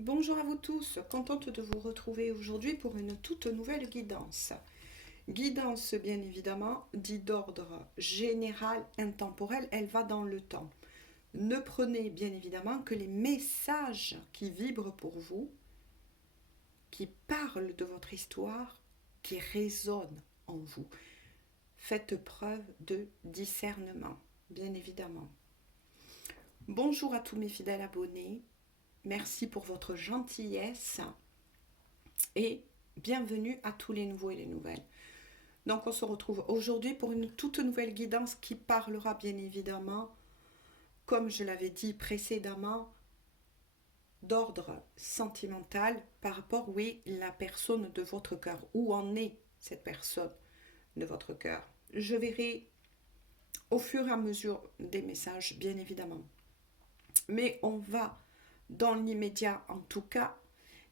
Bonjour à vous tous, contente de vous retrouver aujourd'hui pour une toute nouvelle guidance. Guidance, bien évidemment, dit d'ordre général, intemporel, elle va dans le temps. Ne prenez bien évidemment que les messages qui vibrent pour vous, qui parlent de votre histoire, qui résonnent en vous. Faites preuve de discernement, bien évidemment. Bonjour à tous mes fidèles abonnés. Merci pour votre gentillesse et bienvenue à tous les nouveaux et les nouvelles. Donc on se retrouve aujourd'hui pour une toute nouvelle guidance qui parlera bien évidemment, comme je l'avais dit précédemment, d'ordre sentimental par rapport, oui, la personne de votre cœur. Où en est cette personne de votre cœur? Je verrai au fur et à mesure des messages, bien évidemment. Mais on va, dans l'immédiat en tout cas,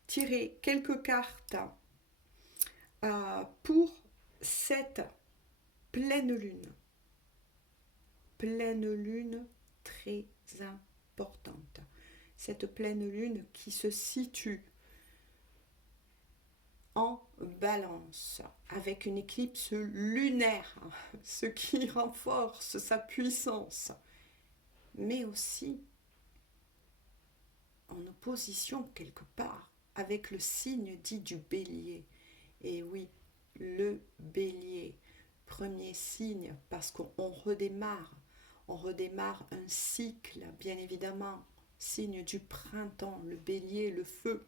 tirer quelques cartes pour cette pleine lune. Pleine lune très importante. Cette pleine lune qui se situe en balance avec une éclipse lunaire, ce qui renforce sa puissance, mais aussi en opposition quelque part avec le signe dit du bélier. Et oui, le bélier, premier signe, parce qu'on redémarre un cycle, bien évidemment, signe du printemps, le bélier, le feu.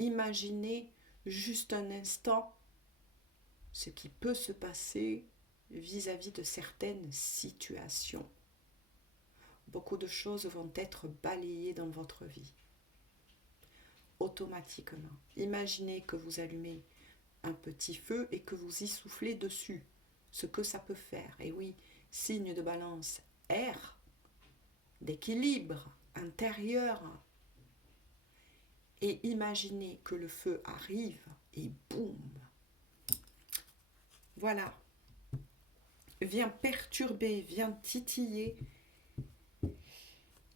Imaginez juste un instant ce qui peut se passer vis-à-vis de certaines situations. Beaucoup de choses vont être balayées dans votre vie automatiquement. Imaginez que vous allumez un petit feu et que vous y soufflez dessus, ce que ça peut faire. Et oui, signe de balance, air, d'équilibre intérieur. Et imaginez que le feu arrive et boum, voilà, vient perturber, vient titiller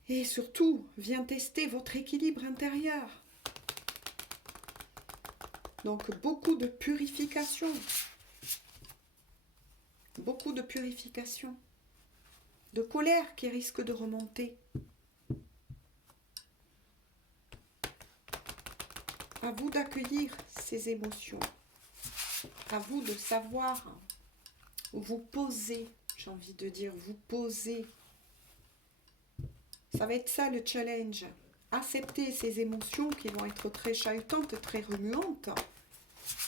et surtout vient tester votre équilibre intérieur. Donc beaucoup de purification, de colère qui risque de remonter. À vous d'accueillir ces émotions, à vous de savoir vous poser, j'ai envie de dire, vous poser. Ça va être ça le challenge. Accepter ces émotions qui vont être très chahutantes, très remuantes,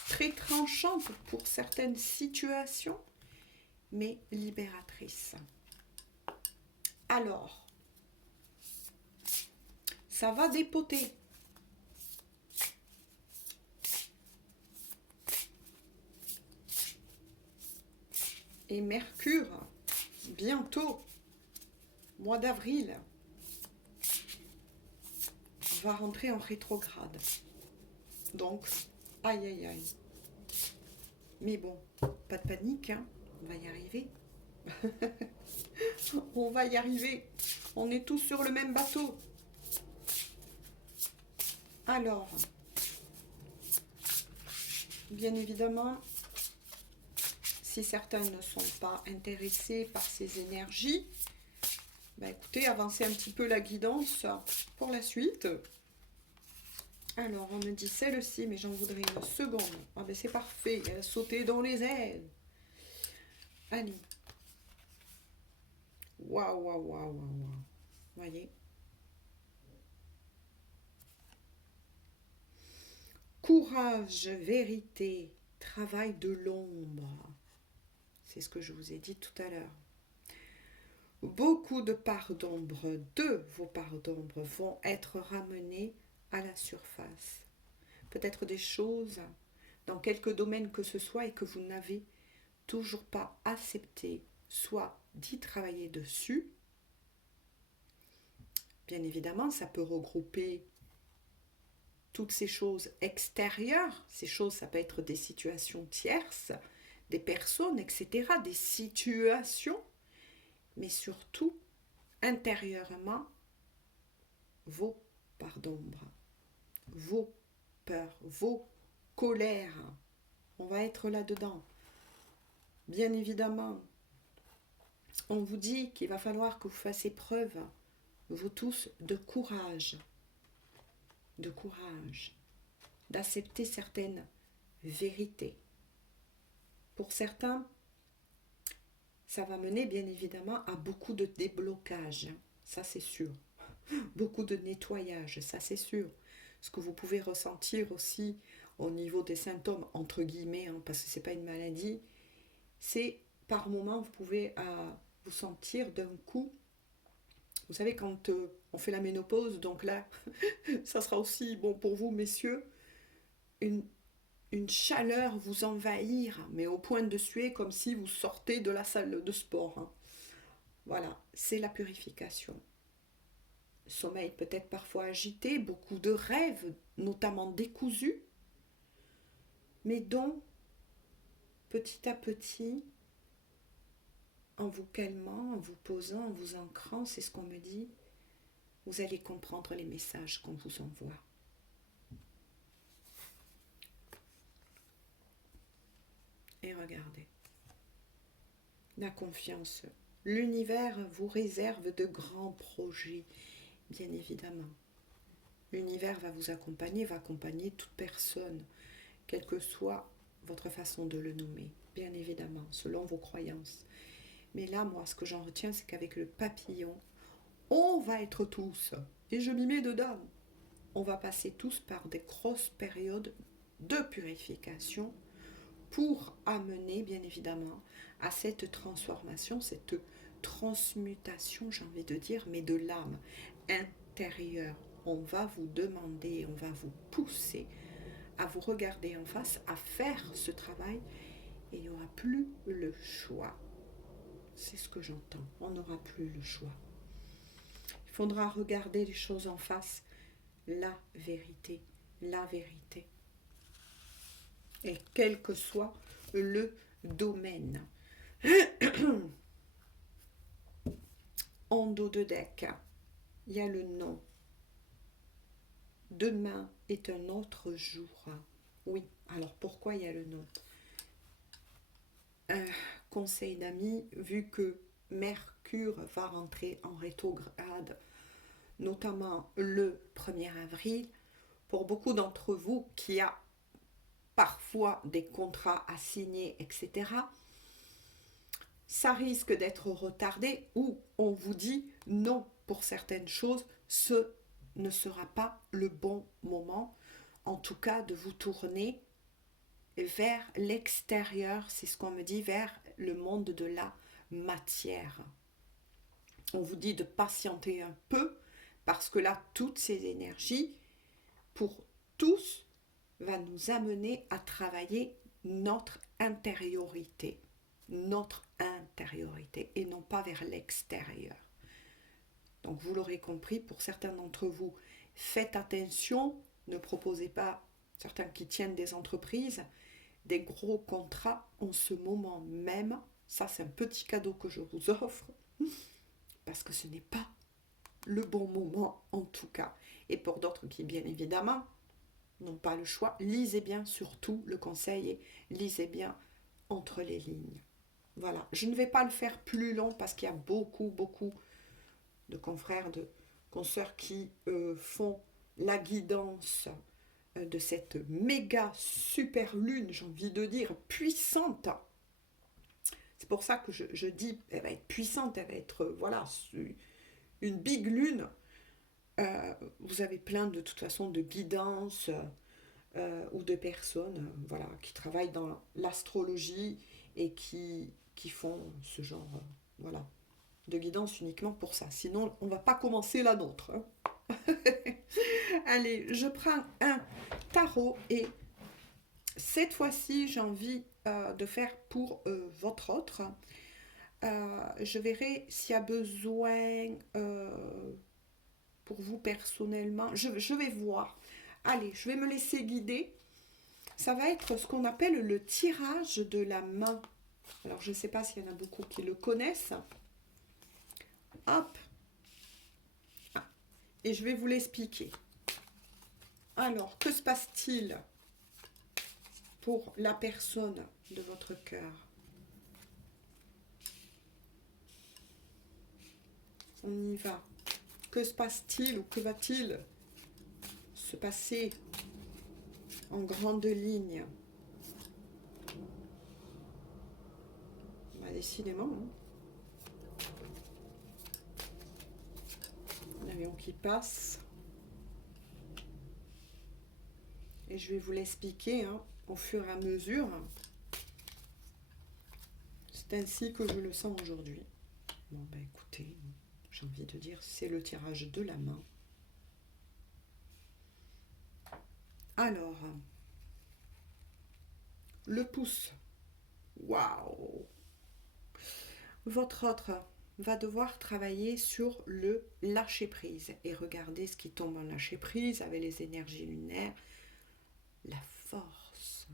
très tranchantes pour certaines situations, mais libératrices. Alors, ça va dépoter. Et Mercure, bientôt, mois d'avril, va rentrer en rétrograde. Donc, aïe aïe aïe. Mais bon, pas de panique, hein, on va y arriver. On va y arriver. On est tous sur le même bateau. Alors, bien évidemment, si certains ne sont pas intéressés par ces énergies, bah écoutez, avancez un petit peu la guidance pour la suite. Alors, on me dit celle-ci, mais j'en voudrais une seconde. Ah ben c'est parfait, elle a sauté dans les airs. Allez. Waouh, waouh, waouh, waouh, waouh. Voyez. Courage, vérité, travail de l'ombre. C'est ce que je vous ai dit tout à l'heure. Beaucoup de parts d'ombre, de vos parts d'ombre, vont être ramenées à la surface. Peut-être des choses dans quelque domaine que ce soit et que vous n'avez toujours pas accepté, soit d'y travailler dessus. Bien évidemment, ça peut regrouper toutes ces choses extérieures. Ces choses, ça peut être des situations tierces, des personnes, etc., des situations, mais surtout, intérieurement, vos parts d'ombre. vos peurs, vos colères. On va être là-dedans. Bien évidemment, on vous dit qu'il va falloir que vous fassiez preuve, vous tous, de courage, d'accepter certaines vérités. Pour certains, ça va mener bien évidemment à beaucoup de déblocage, ça c'est sûr. Beaucoup de nettoyage, ça c'est sûr. Ce que vous pouvez ressentir aussi au niveau des symptômes, entre guillemets, hein, parce que ce n'est pas une maladie, c'est par moment, vous pouvez vous sentir d'un coup, vous savez, quand on fait la ménopause, donc là, ça sera aussi bon pour vous, messieurs, une chaleur vous envahir, mais au point de suer, comme si vous sortez de la salle de sport. Hein. Voilà, c'est la purification. Sommeil peut-être parfois agité, beaucoup de rêves, notamment décousus, mais dont, petit à petit, en vous calmant, en vous posant, en vous ancrant, c'est ce qu'on me dit, vous allez comprendre les messages qu'on vous envoie. Et regardez, la confiance. L'univers vous réserve de grands projets, bien évidemment. L'univers va vous accompagner, va accompagner toute personne, quelle que soit votre façon de le nommer, bien évidemment, selon vos croyances. Mais là, moi, ce que j'en retiens, c'est qu'avec le papillon, on va être tous, et je m'y mets dedans, on va passer tous par des grosses périodes de purification pour amener, bien évidemment, à cette transformation, cette transmutation, j'ai envie de dire, mais de l'âme intérieure. On va vous demander, on va vous pousser à vous regarder en face, à faire ce travail, et il n'y aura plus le choix. C'est ce que j'entends, on n'aura plus le choix. Il faudra regarder les choses en face, la vérité, la vérité. Et quel que soit le domaine. En dos de deck, il y a le nom. Demain est un autre jour. Oui, alors pourquoi il y a le nom? Conseil d'amis, vu que Mercure va rentrer en rétrograde, notamment le 1er avril, pour beaucoup d'entre vous qui a parfois des contrats à signer, etc., ça risque d'être retardé ou on vous dit non pour certaines choses, ce ne sera pas le bon moment, en tout cas de vous tourner vers l'extérieur, c'est ce qu'on me dit, vers le monde de la matière. On vous dit de patienter un peu parce que là, toutes ces énergies, pour tous, va nous amener à travailler notre intériorité et non pas vers l'extérieur. Donc vous l'aurez compris, pour certains d'entre vous, faites attention, ne proposez pas, certains qui tiennent des entreprises, des gros contrats en ce moment même. Ça, c'est un petit cadeau que je vous offre, parce que ce n'est pas le bon moment en tout cas. Et pour d'autres qui, bien évidemment, n'ont pas le choix, lisez bien surtout le conseil et lisez bien entre les lignes. Voilà, je ne vais pas le faire plus long parce qu'il y a beaucoup de confrères, de consoeurs qui font la guidance de cette méga super lune, j'ai envie de dire, puissante. C'est pour ça que je dis, elle va être puissante, elle va être, voilà, une big lune. Vous avez plein de toute façon de guidances ou de personnes voilà, qui travaillent dans l'astrologie et qui font ce genre voilà, de guidance uniquement pour ça. Sinon, on ne va pas commencer la nôtre. Hein. Allez, je prends un tarot et cette fois-ci, j'ai envie de faire pour votre autre. Je verrai s'il y a besoin pour vous personnellement. Je vais voir. Allez, je vais me laisser guider. Ça va être ce qu'on appelle le tirage de la main. Alors, je ne sais pas s'il y en a beaucoup qui le connaissent. Hop. Ah. Et je vais vous l'expliquer. Alors, que se passe-t-il pour la personne de votre cœur? On y va. Que se passe-t-il ou que va-t-il se passer en grande ligne? Bah, décidément, hein. L'avion qui passe. Et je vais vous l'expliquer hein, au fur et à mesure. C'est ainsi que je le sens aujourd'hui. Bon, ben écoutez, j'ai envie de dire, c'est le tirage de la main. Alors, le pouce. Waouh! Votre autre va devoir travailler sur le lâcher-prise. Et regardez ce qui tombe en lâcher-prise avec les énergies lunaires. La force.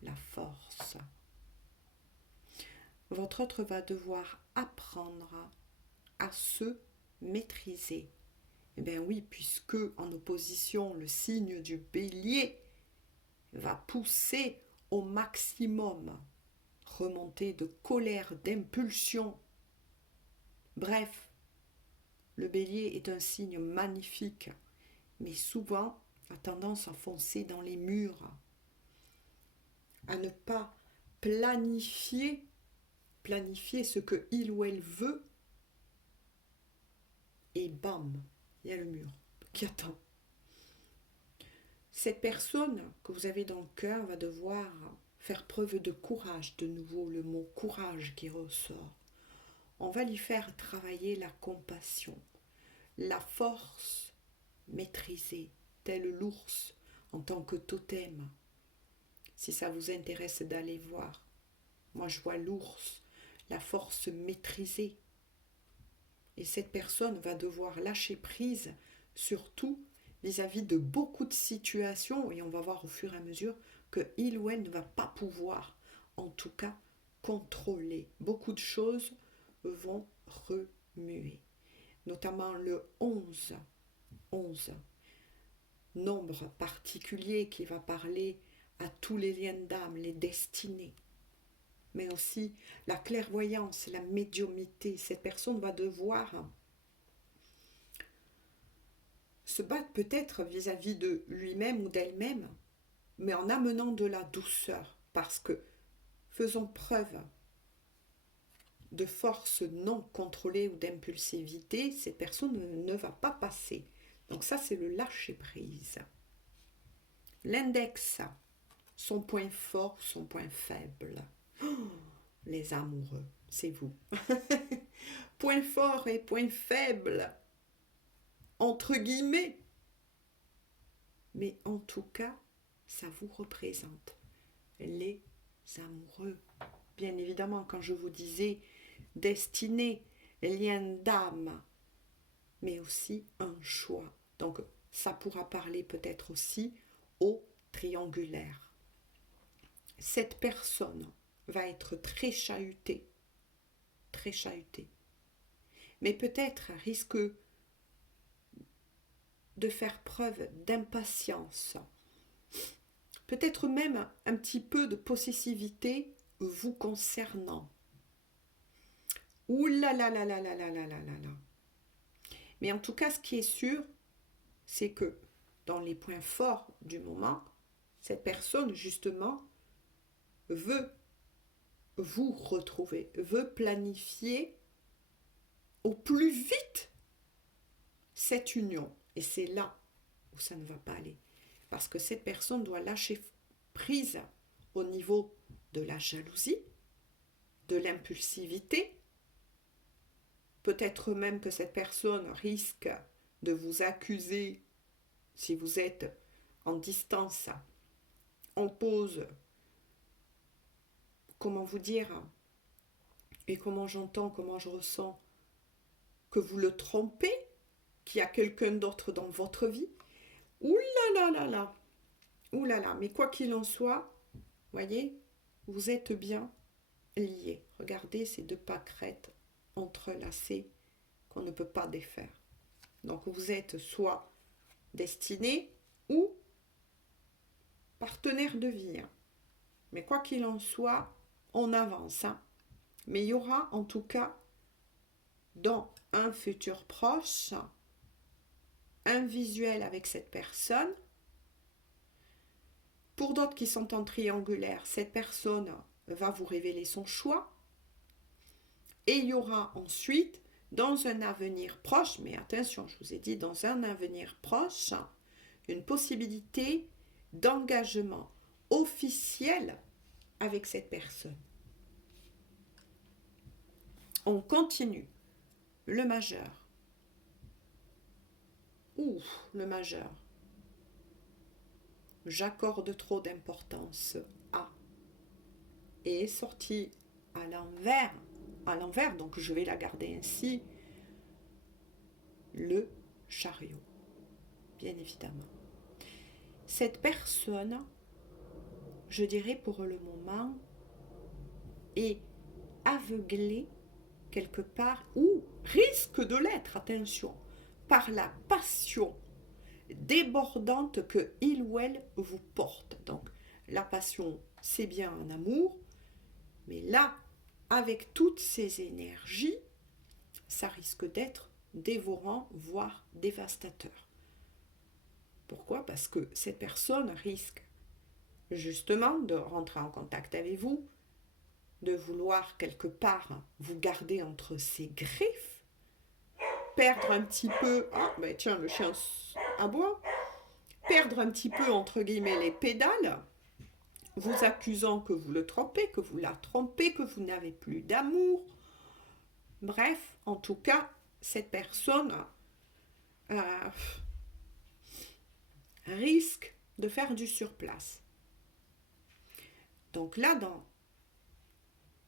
La force. Votre autre va devoir apprendre à se maîtriser. Eh bien oui, puisque en opposition, le signe du bélier va pousser au maximum, remonter de colère, d'impulsion. Bref, le bélier est un signe magnifique, mais souvent a tendance à foncer dans les murs, à ne pas planifier ce que il ou elle veut, et bam, il y a le mur qui attend. Cette personne que vous avez dans le cœur va devoir faire preuve de courage, de nouveau le mot courage qui ressort. On va lui faire travailler la compassion, la force maîtrisée, tel l'ours en tant que totem. Si ça vous intéresse d'aller voir, moi je vois l'ours, la force maîtrisée. Et cette personne va devoir lâcher prise, surtout vis-à-vis de beaucoup de situations, et on va voir au fur et à mesure que il ou elle ne va pas pouvoir, en tout cas, contrôler. Beaucoup de choses vont remuer, notamment le 11, nombre particulier qui va parler à tous les liens d'âme, les destinées, mais aussi la clairvoyance, la médiumnité. Cette personne va devoir se battre peut-être vis-à-vis de lui-même ou d'elle-même, mais en amenant de la douceur, parce que faisons preuve de force non contrôlée ou d'impulsivité, cette personne ne va pas passer. Donc ça, c'est le lâcher-prise. L'index, son point fort, son point faible. Oh, les amoureux, c'est vous. Point fort et point faible, entre guillemets. Mais en tout cas, ça vous représente les amoureux. Bien évidemment, quand je vous disais destinée, lien d'âme, mais aussi un choix. Donc, ça pourra parler peut-être aussi au triangulaire. Cette personne va être très chahutée, mais peut-être risque de faire preuve d'impatience, peut-être même un petit peu de possessivité vous concernant. Ouh là là là là là là là là là là. Mais en tout cas, ce qui est sûr, c'est que dans les points forts du moment, cette personne, justement, veut vous retrouver, veut planifier au plus vite cette union. Et c'est là où ça ne va pas aller. Parce que cette personne doit lâcher prise au niveau de la jalousie, de l'impulsivité. Peut-être même que cette personne risque de vous accuser si vous êtes en distance. On pose, comment vous dire, et comment j'entends, comment je ressens, que vous le trompez, qu'il y a quelqu'un d'autre dans votre vie. Ouh là là là là. Ouh là là, mais quoi qu'il en soit, voyez, vous êtes bien liés. Regardez ces deux pâquerettes entrelacées qu'on ne peut pas défaire. Donc vous êtes soit destiné, ou partenaire de vie. Mais quoi qu'il en soit, on avance. Mais il y aura en tout cas, dans un futur proche, un visuel avec cette personne. Pour d'autres qui sont en triangulaire, cette personne va vous révéler son choix. Et il y aura ensuite, dans un avenir proche, mais attention, je vous ai dit dans un avenir proche, une possibilité d'engagement officiel avec cette personne. On continue. Le majeur. Le majeur. J'accorde trop d'importance à. Et est sorti à l'envers, donc je vais la garder ainsi, le chariot, bien évidemment. Cette personne, je dirais pour le moment, est aveuglée quelque part, ou risque de l'être, attention, par la passion débordante que il ou elle vous porte. Donc, la passion, c'est bien un amour, mais là, avec toutes ces énergies, ça risque d'être dévorant, voire dévastateur. Pourquoi ? Parce que cette personne risque justement de rentrer en contact avec vous, de vouloir quelque part vous garder entre ses griffes, perdre un petit peu, tiens, le chien aboie, perdre un petit peu entre guillemets les pédales, vous accusant que vous le trompez, que vous la trompez, que vous n'avez plus d'amour. Bref, en tout cas, cette personne risque de faire du surplace. Donc là, dans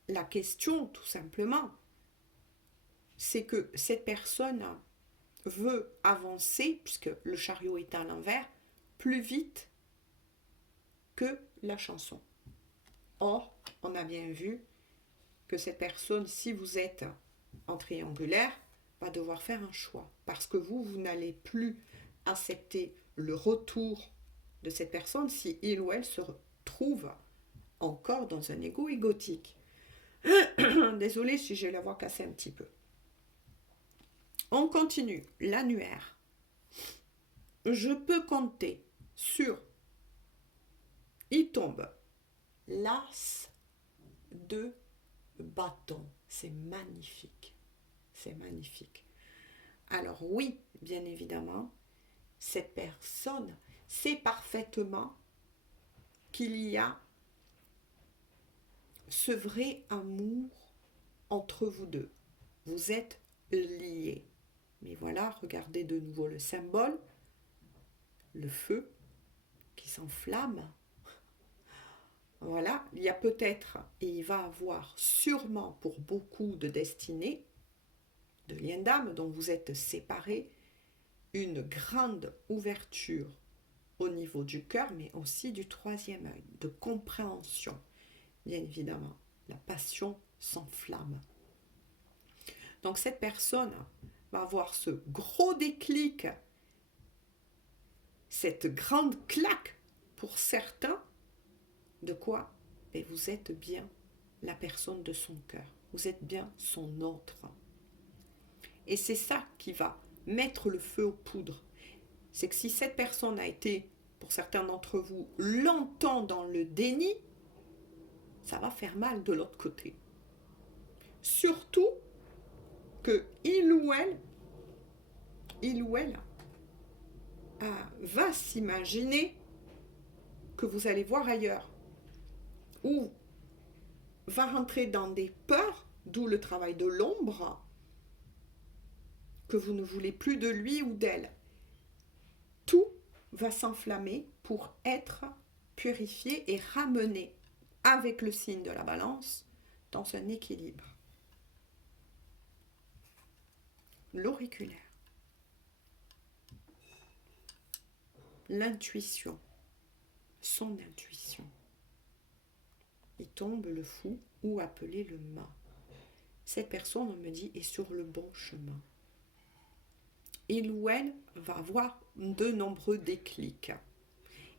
la question, tout simplement, c'est que cette personne veut avancer, puisque le chariot est à l'envers, plus vite que la chanson. Or, on a bien vu que cette personne, si vous êtes en triangulaire, va devoir faire un choix. Parce que vous n'allez plus accepter le retour de cette personne si il ou elle se trouve encore dans un ego égotique. Désolée si j'ai la voix cassée un petit peu. On continue. L'annuaire. Je peux compter sur... Il tombe. L'as de bâton. C'est magnifique. C'est magnifique. Alors oui, bien évidemment, cette personne sait parfaitement qu'il y a ce vrai amour entre vous deux. Vous êtes liés. Mais voilà, regardez de nouveau le symbole, le feu qui s'enflamme. Voilà, il y a peut-être, et il va avoir sûrement pour beaucoup de destinées, de liens d'âme dont vous êtes séparés, une grande ouverture au niveau du cœur, mais aussi du troisième œil, de compréhension. Bien évidemment, la passion s'enflamme. Donc cette personne va avoir ce gros déclic, cette grande claque pour certains. De quoi ? Vous êtes bien la personne de son cœur. Vous êtes bien son autre. Et c'est ça qui va mettre le feu aux poudres. C'est que si cette personne a été, pour certains d'entre vous, longtemps dans le déni, ça va faire mal de l'autre côté. Surtout que il ou elle va s'imaginer que vous allez voir ailleurs, ou va rentrer dans des peurs, d'où le travail de l'ombre, que vous ne voulez plus de lui ou d'elle. Tout va s'enflammer pour être purifié et ramené avec le signe de la balance dans un équilibre. L'auriculaire. L'intuition. Son intuition. Il tombe le fou ou appelé le mât. Cette personne, on me dit, est sur le bon chemin. Il ou elle va avoir de nombreux déclics.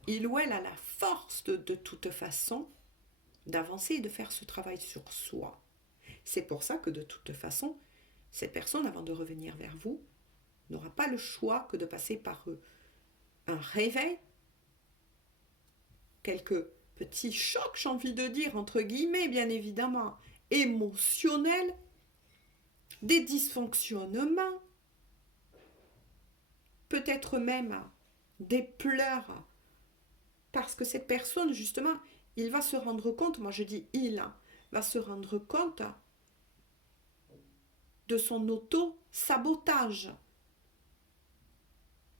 il ou elle a la force de toute façon d'avancer et de faire ce travail sur soi. C'est pour ça que de toute façon, cette personne, avant de revenir vers vous, n'aura pas le choix que de passer par un réveil, quelques petits chocs, j'ai envie de dire, entre guillemets, bien évidemment, émotionnels, des dysfonctionnements, peut-être même des pleurs, parce que cette personne, justement, il va se rendre compte, moi je dis il, va se rendre compte de son auto-sabotage,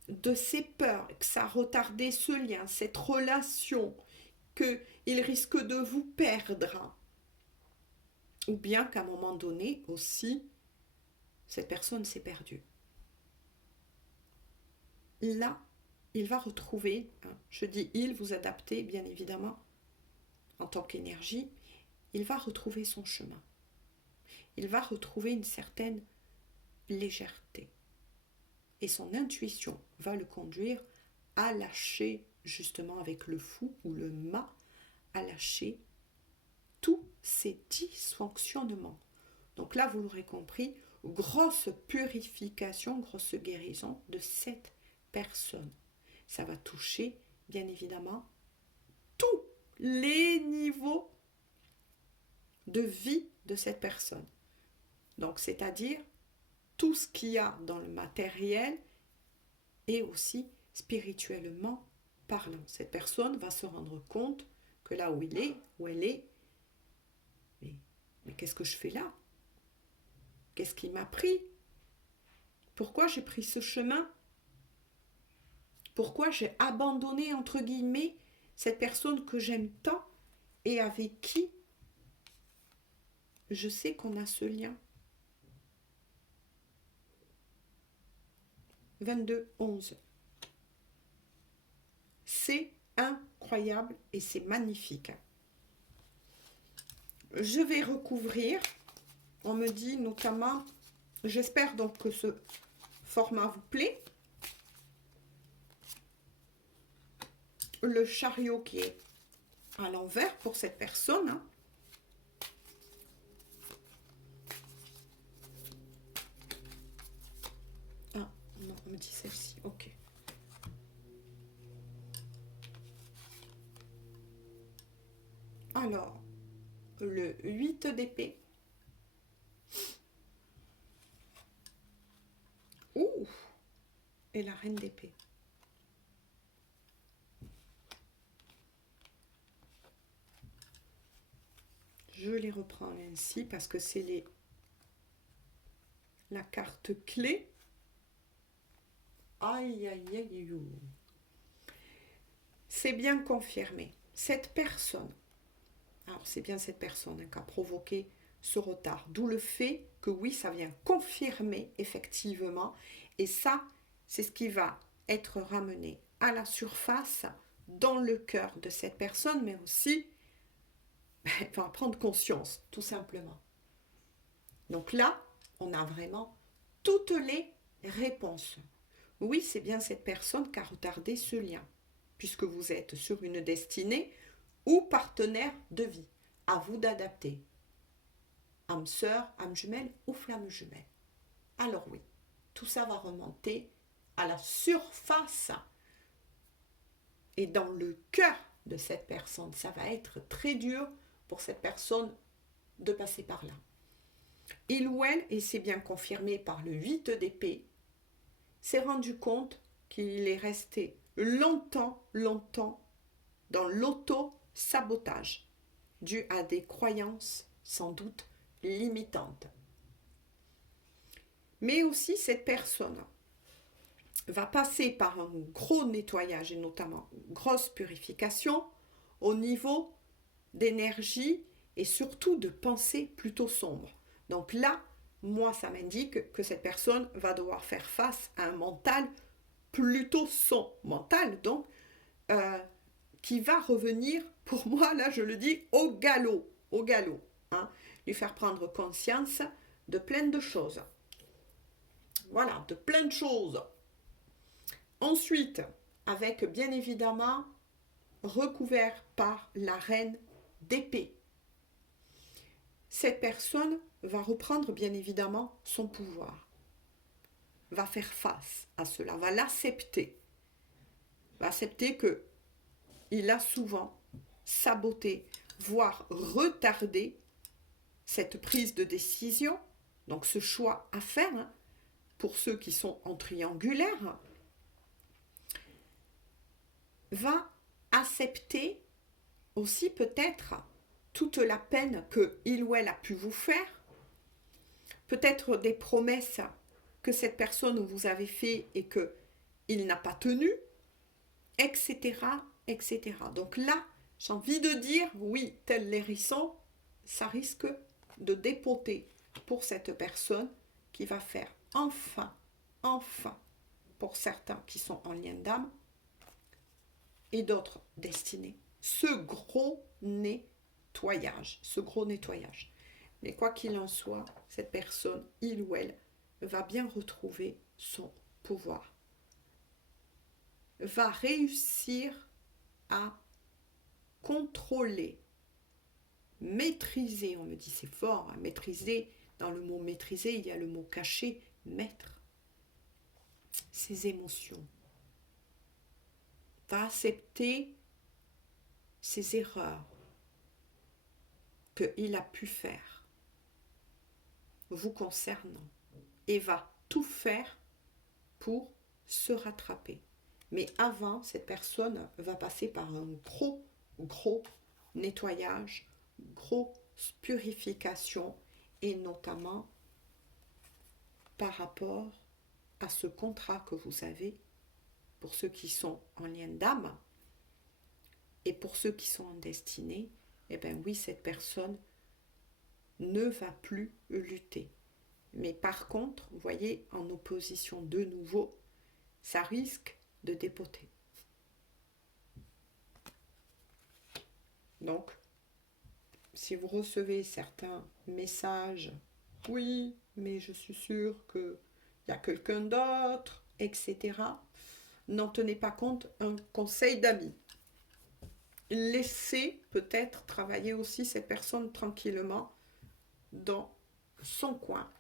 de ses peurs, que ça a retardé ce lien, cette relation, qu'il risque de vous perdre. Ou bien qu'à un moment donné aussi, cette personne s'est perdue. Là, il va retrouver, je dis il, vous adaptez bien évidemment en tant qu'énergie, il va retrouver son chemin. Il va retrouver une certaine légèreté. Et son intuition va le conduire à lâcher, justement avec le fou ou le mât, à lâcher tous ces dysfonctionnements. Donc là, vous l'aurez compris, grosse purification, grosse guérison de cette personne. Ça va toucher, bien évidemment, tous les niveaux de vie de cette personne. Donc, c'est-à-dire tout ce qu'il y a dans le matériel et aussi spirituellement parlant. Cette personne va se rendre compte que là où il est, où elle est, mais qu'est-ce que je fais là? Qu'est-ce qui m'a pris? Pourquoi j'ai pris ce chemin? Pourquoi j'ai abandonné, entre guillemets, cette personne que j'aime tant et avec qui je sais qu'on a ce lien? 22-11. C'est incroyable et c'est magnifique. Je vais recouvrir. On me dit notamment, j'espère donc que ce format vous plaît. Le chariot qui est à l'envers pour cette personne. Ah, non, on me dit celle-ci, ok. Alors, le 8 d'épée. Ouh! Et la reine d'épée. Je les reprends ainsi parce que c'est la carte clé. Aïe, aïe, aïe, aïe. C'est bien confirmé. Cette personne, alors c'est bien cette personne qui a provoqué ce retard. D'où le fait que oui, ça vient confirmer effectivement. Et ça, c'est ce qui va être ramené à la surface, dans le cœur de cette personne, mais aussi, elle va prendre conscience, tout simplement. Donc là, on a vraiment toutes les réponses. Oui, c'est bien cette personne qui a retardé ce lien, puisque vous êtes sur une destinée ou partenaire de vie. À vous d'adapter. Âme sœur, âme jumelle ou flamme jumelle. Alors oui, tout ça va remonter à la surface et dans le cœur de cette personne. Ça va être très dur pour cette personne de passer par là. Il ou elle, et c'est bien confirmé par le 8 d'épée, s'est rendu compte qu'il est resté longtemps dans l'auto-sabotage, dû à des croyances sans doute limitantes. Mais aussi cette personne va passer par un gros nettoyage et notamment une grosse purification au niveau d'énergie et surtout de pensée plutôt sombre. Donc là, moi, ça m'indique que cette personne va devoir faire face à un mental plutôt sombre. Mental, donc, qui va revenir, pour moi, là, je le dis, au galop. Hein, lui faire prendre conscience de plein de choses. Voilà, de plein de choses. Ensuite, avec bien évidemment recouvert par la reine d'épée. Cette personne va reprendre bien évidemment son pouvoir, va faire face à cela, va l'accepter, va accepter que il a souvent saboté, voire retardé cette prise de décision, donc ce choix à faire, hein, pour ceux qui sont en triangulaire, va accepter aussi peut-être toute la peine qu'il ou elle a pu vous faire, peut-être des promesses que cette personne vous avait fait et qu'il n'a pas tenu, etc., etc. Donc là, j'ai envie de dire, oui, tel l'hérisson, ça risque de dépoter pour cette personne qui va faire enfin, pour certains qui sont en lien d'âme et d'autres destinés, ce gros nettoyage. Mais quoi qu'il en soit, cette personne, il ou elle, va bien retrouver son pouvoir, va réussir à contrôler, maîtriser, on me dit c'est fort, hein, maîtriser, dans le mot maîtriser, il y a le mot caché, maître, ses émotions, va accepter ses erreurs qu'il a pu faire vous concernant et va tout faire pour se rattraper. Mais avant, cette personne va passer par un gros nettoyage, grosse purification, et notamment par rapport à ce contrat que vous avez pour ceux qui sont en lien d'âme et pour ceux qui sont en destinée. Eh bien oui, cette personne ne va plus lutter. Mais par contre, vous voyez, en opposition de nouveau, ça risque de dépoter. Donc, si vous recevez certains messages, oui, mais je suis sûre qu'il y a quelqu'un d'autre, etc., n'en tenez pas compte, un conseil d'amis. Laissez peut-être travailler aussi cette personne tranquillement dans son coin.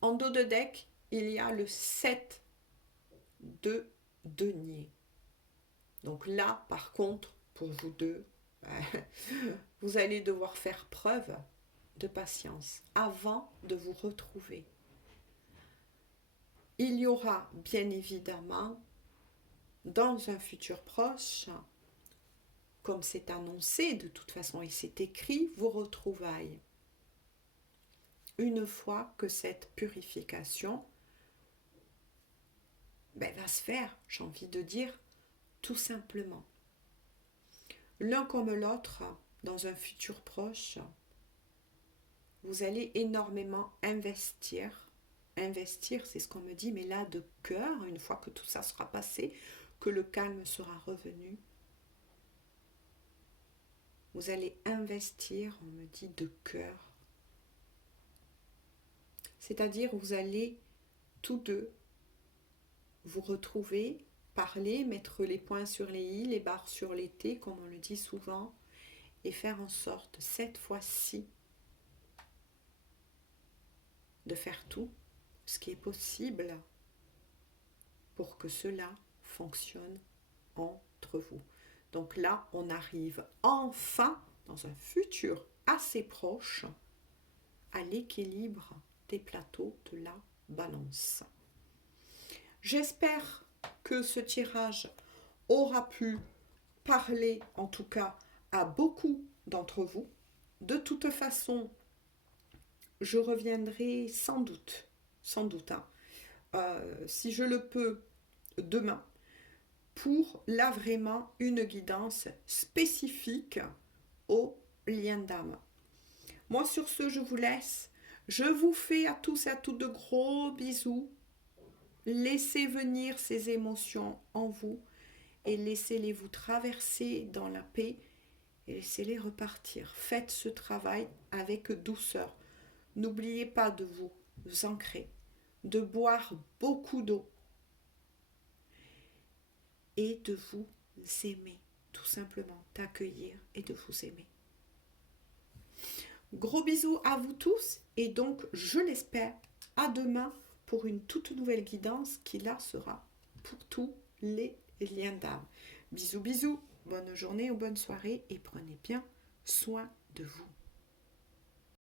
En dos de deck, il y a le 7 de denier. Donc là, par contre, pour vous deux, vous allez devoir faire preuve de patience avant de vous retrouver. Il y aura bien évidemment, dans un futur proche, comme c'est annoncé de toute façon et c'est écrit, vos retrouvailles. Une fois que cette purification va se faire, j'ai envie de dire, tout simplement. L'un comme l'autre, dans un futur proche, vous allez énormément investir. Investir, c'est ce qu'on me dit, mais là, de cœur, une fois que tout ça sera passé, que le calme sera revenu, vous allez investir, on me dit, de cœur. C'est-à-dire, vous allez tous deux vous retrouver, parler, mettre les points sur les i, les barres sur les t, comme on le dit souvent, et faire en sorte, cette fois-ci, de faire tout ce qui est possible pour que cela fonctionne entre vous. Donc là, on arrive enfin, dans un futur assez proche, à l'équilibre des plateaux de la balance. J'espère que ce tirage aura pu parler, en tout cas, à beaucoup d'entre vous. De toute façon, je reviendrai sans doute, si je le peux, demain, pour là vraiment une guidance spécifique au lien d'âme. Moi, sur ce, je vous laisse. Je vous fais à tous et à toutes de gros bisous. Laissez venir ces émotions en vous et laissez-les vous traverser dans la paix et laissez-les repartir. Faites ce travail avec douceur. N'oubliez pas de vous ancrer, de boire beaucoup d'eau et de vous aimer, tout simplement, t'accueillir et de vous aimer. Gros bisous à vous tous et donc, je l'espère, à demain pour une toute nouvelle guidance qui là sera pour tous les liens d'âme. Bisous, bisous, bonne journée ou bonne soirée et prenez bien soin de vous.